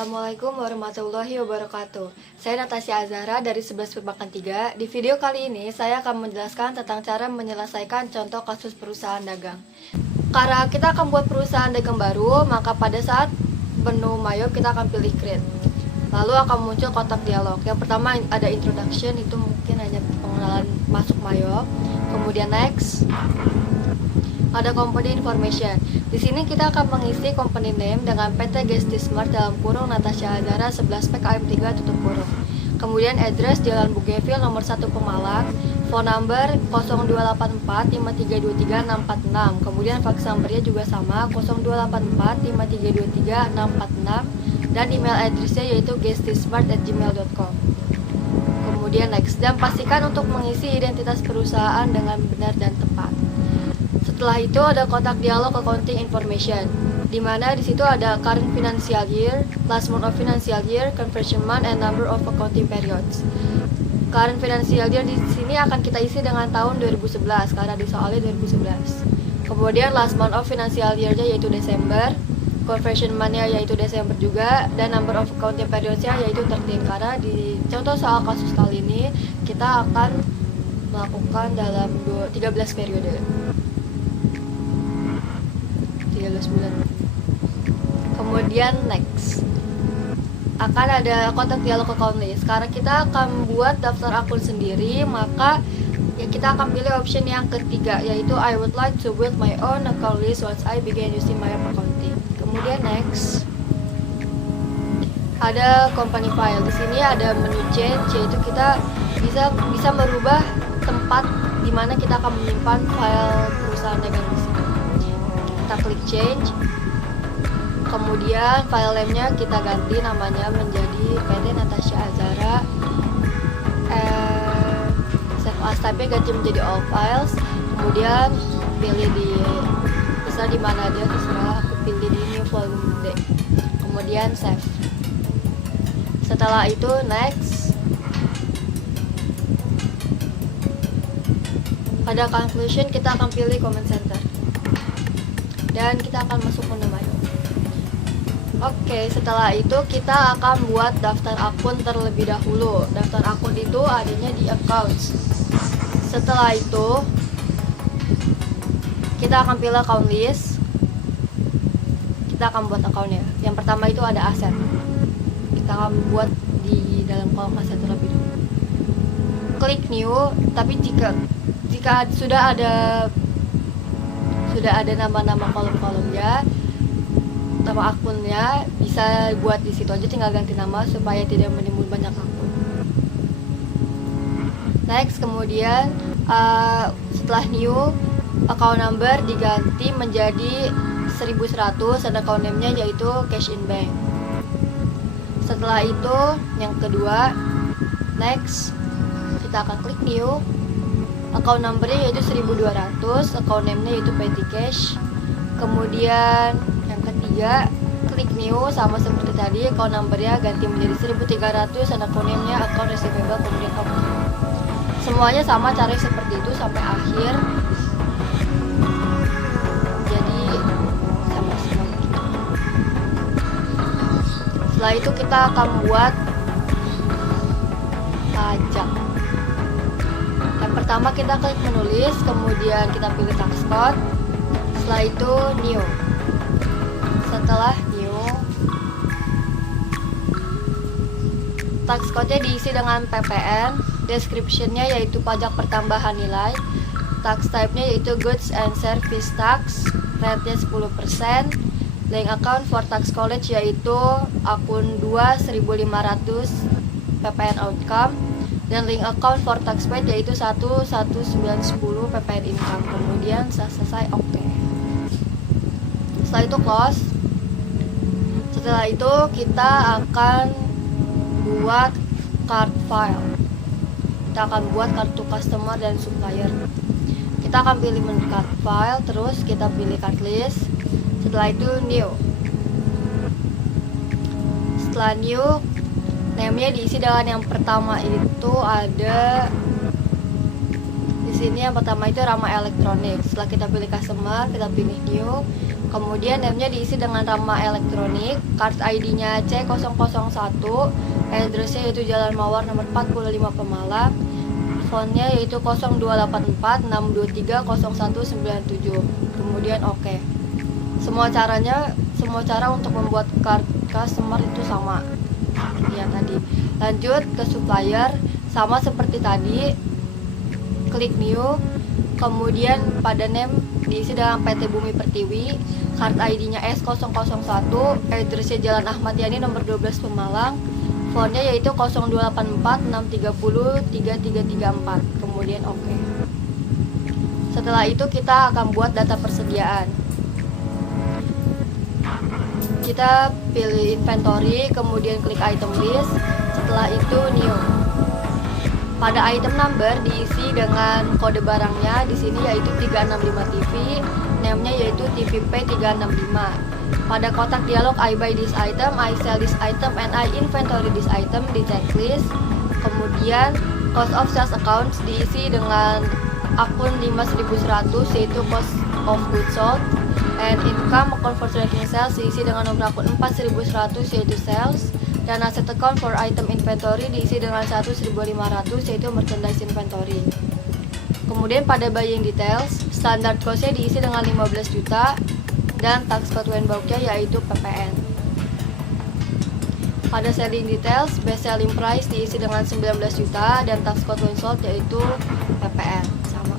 Assalamualaikum warahmatullahi wabarakatuh. Saya Natasha Azhara dari 11 Perbankan 3. Di video kali ini saya akan menjelaskan tentang cara menyelesaikan contoh kasus perusahaan dagang. Karena kita akan buat perusahaan dagang baru, maka pada saat menu Mayo kita akan pilih create. Lalu akan muncul kotak dialog. Yang pertama ada introduction, itu mungkin hanya pengenalan masuk Mayo. Kemudian next, ada company information. Di sini kita akan mengisi company name dengan PT Gestismart dalam kurung Natasha Azhara 11 PKM 3 tutup kurung. Kemudian address Jalan Bugevil nomor 1 Pemalang, phone number 0284 5323 646. Kemudian fax numbernya juga sama 0284 5323 646 dan email addressnya yaitu gestismart@gmail.com. Kemudian next, dan pastikan untuk mengisi identitas perusahaan dengan benar dan tepat. Setelah itu ada kotak dialog accounting information, di mana di situ ada current financial year, last month of financial year, conversion month, and number of accounting periods. Current financial year di sini akan kita isi dengan tahun 2011 karena di soalnya 2011. Kemudian last month of financial year-nya yaitu Desember, conversion month-nya yaitu Desember juga, dan number of accounting periods-nya yaitu 13 karena di contoh soal kasus kali ini kita akan melakukan dalam 13 periode. 13 bulan. Kemudian next, akan ada kotak dialog account list. Karena kita akan buat daftar akun sendiri, maka ya kita akan pilih option yang ketiga, yaitu I would like to build my own account list once I begin using my accounting. Kemudian next, ada company file. Di sini ada menu change, yaitu kita bisa merubah tempat di mana kita akan menyimpan file perusahaan dagang di sini. Kita klik change, kemudian file name-nya kita ganti namanya menjadi PT Natasha Azhara, save as type-nya ganti menjadi all files, kemudian pilih di mana aja terserah, aku pilih di new volume D, kemudian save. Setelah itu next, pada conclusion kita akan pilih comment center dan kita akan masuk menu Mayo. Oke, setelah itu kita akan buat daftar akun terlebih dahulu. Daftar akun itu adanya di accounts. Setelah itu kita akan pilih account list. Kita akan buat akunnya. Yang pertama itu ada aset. Kita akan buat di dalam kolom aset terlebih dahulu. Klik new, tapi jika sudah ada nama-nama kolom-kolomnya, nama akunnya bisa buat di situ aja, tinggal ganti nama supaya tidak menimbul banyak akun. Next, kemudian setelah new, account number diganti menjadi 1100 dan account name-nya yaitu cash in bank. Setelah itu yang kedua, next, kita akan klik new. Account number-nya yaitu 1200, account name-nya yaitu petty cash. Kemudian yang ketiga, klik new, sama seperti tadi, account number-nya ganti menjadi 1300 dan account name-nya account receivable, kemudian oke. Semuanya sama caranya seperti itu sampai akhir. Jadi sama semua gitu. Setelah itu kita akan buat pajak. Yang pertama kita klik menulis, kemudian kita pilih tax code. Setelah itu new. Setelah new, tax code-nya diisi dengan PPN, description-nya yaitu pajak pertambahan nilai, tax type-nya yaitu goods and service tax, rate-nya 10%, link account for tax college yaitu akun 2 1500 PPN outcome, dan link account for tax paid yaitu 11910 PPN income. Kemudian selesai oke. Setelah itu close. Setelah itu kita akan buat card file. Kita akan buat kartu customer dan supplier. Kita akan pilih menu card file, terus kita pilih card list. Setelah itu new. Setelah new, name-nya diisi dengan yang pertama itu ada di sini yang pertama itu Rama Elektronik. Setelah kita pilih customer, kita pilih new. Kemudian name-nya diisi dengan Rama Elektronik, card ID-nya C001, address-nya yaitu Jalan Mawar nomor 45 Pemalang, font-nya yaitu 0284 623 0197. Kemudian oke. Semua cara untuk membuat card customer itu sama. Ya tadi. Lanjut ke supplier, sama seperti tadi. Klik new. Kemudian pada name diisi dalam PT Bumi Pertiwi, card ID-nya S001, address-nya Jalan Ahmad Yani nomor 12 Pemalang, font-nya yaitu 0284 630 3334. Kemudian oke. Setelah itu kita akan buat data persediaan. Kita pilih inventory, kemudian klik item list. Setelah itu new. Pada item number diisi dengan kode barangnya di sini yaitu 365 TV, name-nya yaitu TVP 365. Pada kotak dialog I buy this item, I sell this item, and I inventory this item di checklist. Kemudian cost of sales accounts diisi dengan akun 5100 yaitu cost of goods sold, and income account for tracking sales diisi dengan nomor akun 4100 yaitu sales, dan asset account for item inventory diisi dengan 1500 yaitu merchandise inventory. Kemudian pada buying details, standard cost-nya diisi dengan 15 juta dan tax code when book-nya yaitu PPN. Pada selling details, best selling price diisi dengan 19 juta dan tax code when sold yaitu PPN, sama.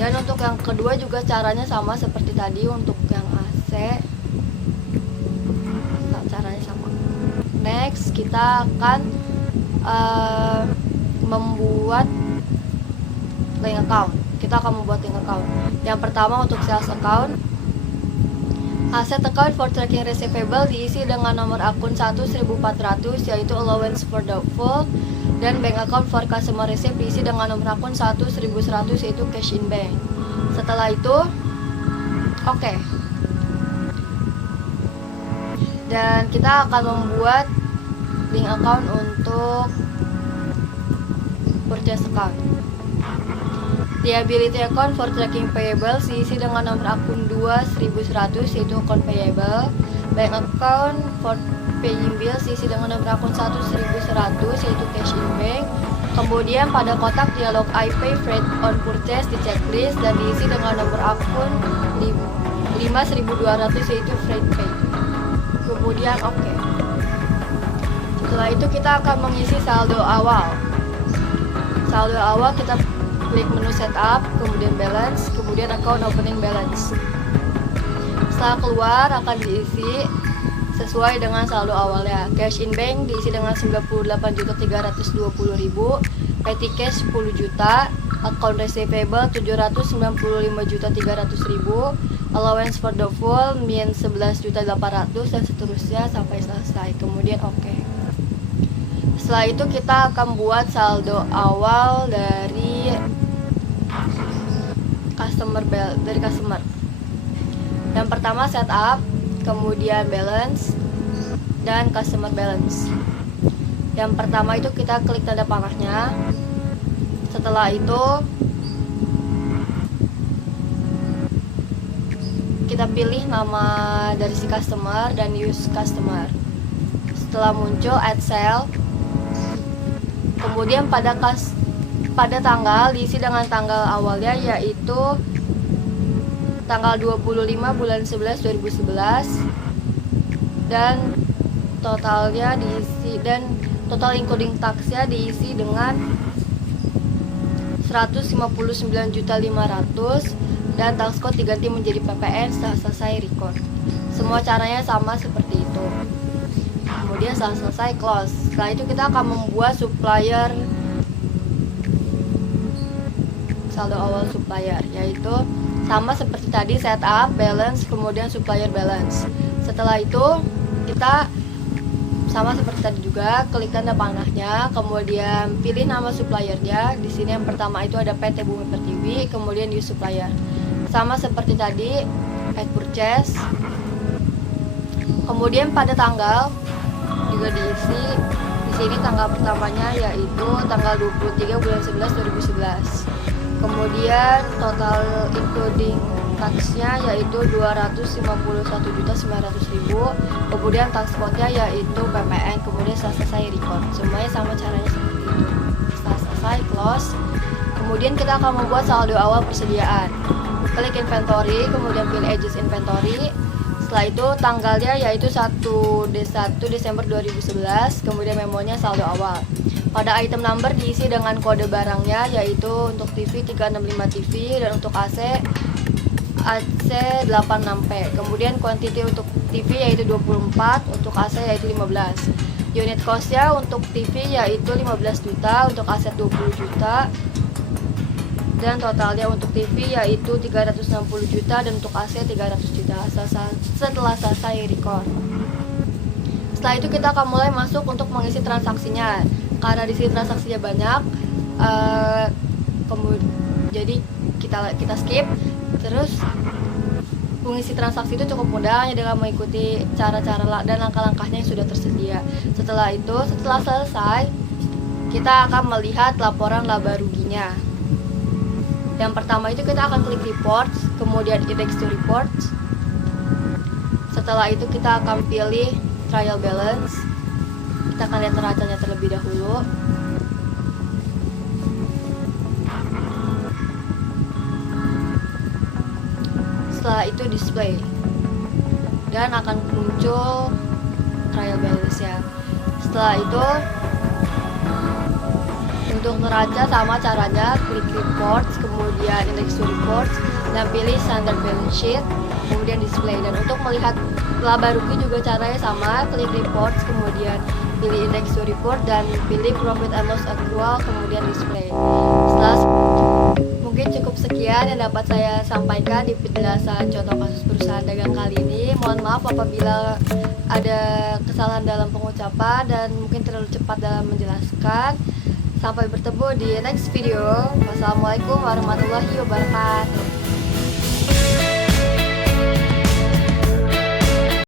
Dan untuk yang kedua juga caranya sama seperti tadi. Untuk yang AC caranya sama. Next kita akan membuat link account. Kita akan membuat link account. Yang pertama untuk sales account, asset account for tracking receivable diisi dengan nomor akun 1400 yaitu allowance for doubtful, dan bank account for customer receipt diisi dengan nomor akun 1100 yaitu cash in bank. Setelah itu oke. Dan kita akan membuat link account untuk purchase account. Liability account for tracking payables diisi dengan nomor akun 2100 yaitu account payable. Bank account for paying bills diisi dengan nomor akun 1100 yaitu cash in bank. Kemudian pada kotak dialog I pay freight on purchase di checklist dan diisi dengan nomor akun 5200 yaitu freight pay. Kemudian oke. Setelah itu kita akan mengisi saldo awal. Saldo awal kita klik menu setup, kemudian balance, kemudian account opening balance. Setelah keluar akan diisi sesuai dengan saldo awalnya. Cash in bank diisi dengan 98.320.000, petty cash 10 juta, account receivable 795.300.000, allowance for doubtful min 11.800.000 dan seterusnya sampai selesai. Kemudian oke. Setelah itu kita akan buat saldo awal dari customer. Yang pertama setup, kemudian balance dan customer balance. Yang pertama itu kita klik tanda panahnya. Setelah itu kita pilih nama dari si customer dan use customer. Setelah muncul add sale, kemudian pada tanggal diisi dengan tanggal awalnya yaitu tanggal 25 bulan 11 2011, dan totalnya diisi, dan total including tax-nya diisi dengan 159.500.000 dan tax code diganti menjadi PPN setelah selesai record. Semua caranya sama seperti itu. Kemudian setelah selesai close. Setelah itu kita akan membuat supplier saldo awal supplier, yaitu sama seperti tadi, setup, balance, kemudian supplier balance. Setelah itu kita sama seperti tadi juga, klik tanda panahnya, kemudian pilih nama suppliernya. Di sini yang pertama itu ada PT Bumi Pertiwi, kemudian use supplier. Sama seperti tadi, add purchase. Kemudian pada tanggal juga diisi di sini tanggal pertamanya yaitu tanggal 23 bulan 11 2011. Kemudian total including taxnya yaitu 251.900.000. Kemudian tax code-nya yaitu PPN. Kemudian setelah selesai record. Semuanya sama caranya seperti itu. Setelah selesai close. Kemudian kita akan membuat saldo awal persediaan. Klik inventory, kemudian pilih edges inventory. Setelah itu tanggalnya yaitu 1 Desember 2011. Kemudian memonya saldo awal. Pada item number diisi dengan kode barangnya yaitu untuk TV 365 TV dan untuk AC 86P. Kemudian quantity untuk TV yaitu 24, untuk AC yaitu 15. Unit cost-nya untuk TV yaitu 15 juta, untuk AC 20 juta. Dan totalnya untuk TV yaitu 360 juta dan untuk AC 300 juta setelah selesai record. Setelah itu kita akan mulai masuk untuk mengisi transaksinya. Karena di sini transaksinya banyak, jadi kita skip. Terus mengisi transaksi itu cukup mudah hanya dengan mengikuti cara-cara dan langkah-langkahnya yang sudah tersedia. Setelah itu, setelah selesai, kita akan melihat laporan laba ruginya. Yang pertama itu kita akan klik reports, kemudian index to reports. Setelah itu kita akan pilih trial balance. Kita akan lihat neracanya terlebih dahulu. Setelah itu display dan akan muncul trial balance ya. Setelah itu untuk neraca sama caranya, klik reports, kemudian index to reports dan pilih standard balance sheet, kemudian display. Dan untuk melihat laba rugi juga caranya sama, klik reports, kemudian pilih index to report dan pilih profit and loss accrual, kemudian display. Setelah mungkin cukup sekian yang dapat saya sampaikan di penjelasan contoh kasus perusahaan dagang kali ini. Mohon maaf apabila ada kesalahan dalam pengucapan dan mungkin terlalu cepat dalam menjelaskan. Sampai bertemu di next video. Wassalamualaikum warahmatullahi wabarakatuh.